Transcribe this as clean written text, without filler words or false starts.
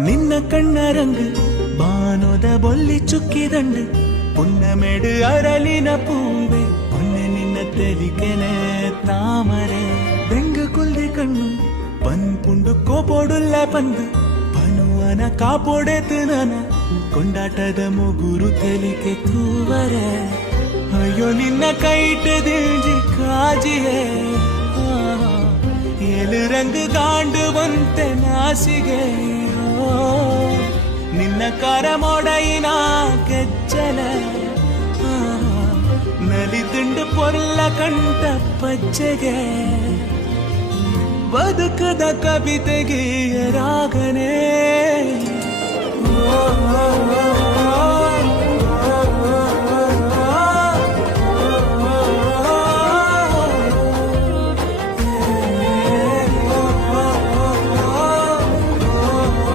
ನಿನ್ನ ಕಣ್ಣ ರಂಗು ಬಾನೋದ ಬೊಲ್ಲಿ ಚುಕ್ಕಿದಂಡು ಪುನ್ನಮೆಡು ಅರಳಿನ പൂവേ പൊന്നെ ನಿನ್ನ ತೆಲಿಕೆನೆ ತಾಮರೆ ಬೆಂಗ ಕುಲ್ದೆ ಕಣ್ಣು ಪನ್ಪುಂಡು ಕೋಪೋಡುಲ್ಲ ಪಂದು ಪನುವನ ಕಾಪೋಡೆತು ನನ ಕೊಂಡಾಟದ ಮುಗುರು ತೆಲಿಕೆ ತೂವರೆ ಅಯ್ಯೋ ನಿನ್ನ ಕೈಟ್ ದಿಲ್ಜಿ ಕಾಜಿಯೇ ಏಳು ರಂಗು ಗಾಂಡು ಬಂತೆ ನಾಸಿಗೆ ನಿನ್ನ ಕಾರ ಮೊಡಯಿನ ಗೆಜ್ಜಲ ನಲಿದುಂಡು ಪೊಲ್ಲ ಕಂಠ ಪಚ್ಚೆಗೆ ಬದುಕದ ಕವಿತೆಗೆ ರಾಗನೇ